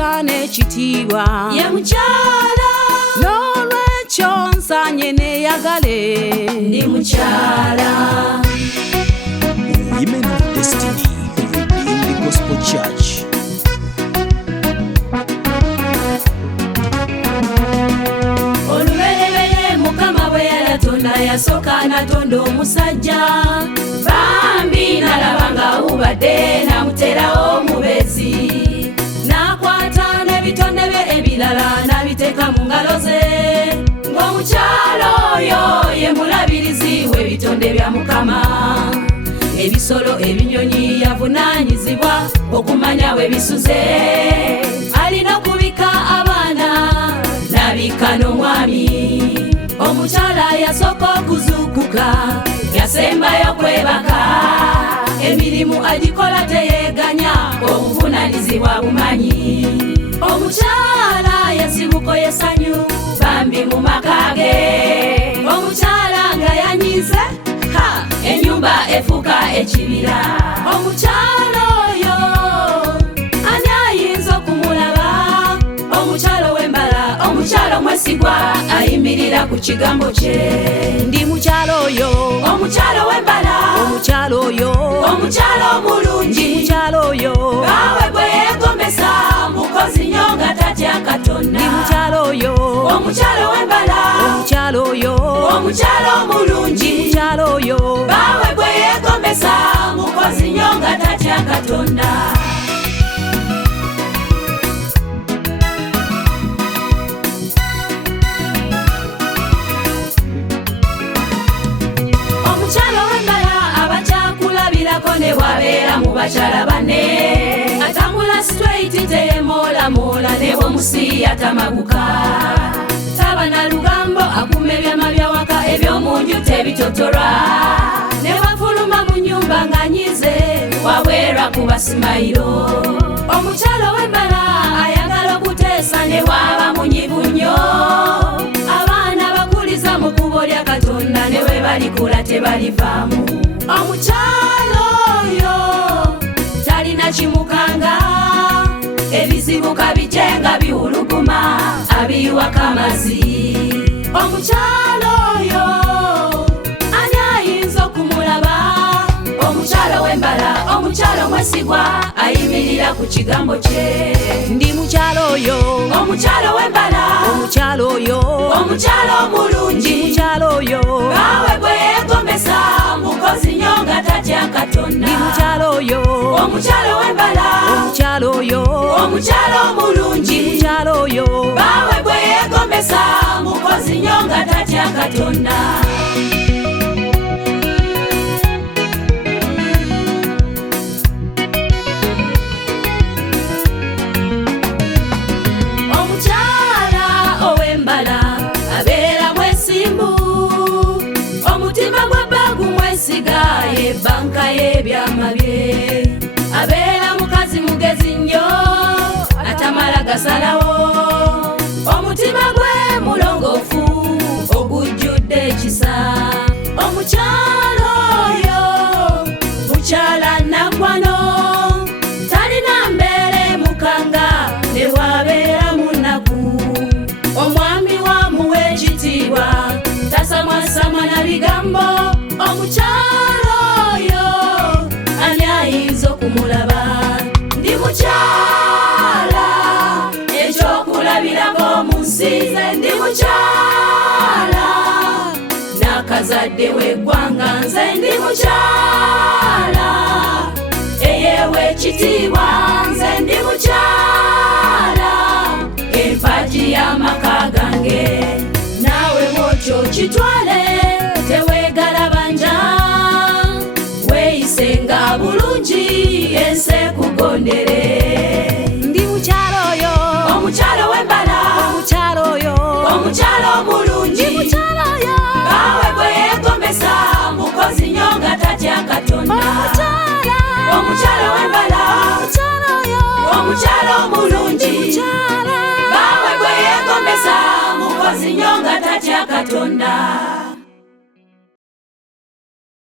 asane ekitiibwa ye mukyala n'olwekyo nsanye neeyagale ndi mukyala. Women of Destiny Redeemed Gospel Church. Olubereberye Mukama bwe yalatonda yasooka natonda omusajja, bambi nalaba nga awubadde namuterawo omubezi, nakwata n'ebitonde bye ebirala nabiteeka mu ngalo ze, ng'omukyala oyo ye mulabirizi w'ebitonde bya Mukama. Ebisolo ebinyonyi yavunaanyizibwa okumanya we bisuze, alina okubika abaana nabika n'omwami. Omukyala yasooka okuzuukuka, yasembayo kwebaka, emirimu agikola teyeeganya, obuvunaanyizibwa bumanyi. Omukyala yasibuko yesanyu bambi mu maka ge, omukyala nga yanyize ennyumba efuuka ekibira. Omukyala oyo ani ayinza okumulaba? Omukyala ow'embala, omukyala omwesigwa ayimirira ku kigambo kye. ndi mukyala oyo, Omukyala ow'embala, omukyala oyo, omukyala omulungi, ndi mukyala oyo, baawe gwe yeegomesa mukozi nnyo nga tatya Katonda. ndi mukyala oyo, Omukyala ow'embala, omukyala oyo, omukyala omulungi, mukyala oyo, baawe gwe yeegomesa mukozi nnyo nga tatya Katonda. Omukyala ow'embala abakyakulabirako ne bwabeera mu bakyala bane, atambula straight teyemoolamola ne bw'omusiya tamaguka, taba na lugambo akuma ebyama byawaka eby'omunju tebitotorwa, ne bwafuluma mu nnyumba ng'anyize wabwerwa kuba simayiro. Omukyala ow'embala ayagala okuteesa ne bw'aba munyivu nnyo, abaana bakuliza mu kkubo lya Katonda ne bwe balikula tebalivaamu. Omukyala oyo talina kimukanga, ebizibu kabije nga biwuluguma abiyiwako amazzi. Omukyala oyo ani ayinza okumulaba? Omukyala ow'embala, omukyala omwesigwa ayimirira ku kigambo kye. ndi mukyala oyo, Omukyala ow'embala, omukyala oyo, omukyala omulungi, ndi mukyala oyo, baawe gwe yeegomesa mukozi nnyo nga tatya Katonda. ndi mukyala oyo, Omukyala ow'embala, omukyala oyo, omukyala omulungi, ndi mukyala oyo, baawe gwe yeegomesa mukozi nnyo nga tatya Katonda. Omukyala ow'embala abeera mwesimbu, omutima gwa bbagu mwesiga y'ebbanka y'ebyama bye, abeera mukazi mugezi nnyo atamala gasalawo, omutima gwe mulongoofu ogujjudde ekisa. Omukyala oyo mukyala nakwano, talina mbeera emukanga ne bwabeera mu nnaku, omwami wamuwa ekitiibwa tasamwasamwa na bigambo. Omukyala oyo ani ayinza okumulaba? Ndi mukyala ekyokulabirako mu nsi ze, ndi mukyala n'akazadde w'eggwanga nze, ndi mukyala eyeewa ekitiibwa nze, ndi mukyala empagi y'amaka gange. Naawe bw'otyo kitwale teweegalabanja, weeyisenga bulungi ensi ekugondere. ndi mukyala oyo, Omukyala ow'embala, omukyala oyo, omukyala omulungi, ndi mukyala oyo, baawe gwe yeegomesa mukozi nnyo nga tatya Katonda. omukyala, Omukyala ow'embala, omukyala oyo, omukyala omulungi, mukyala, baawe gwe yeegomesa mukozi nnyo nga tatya Katonda.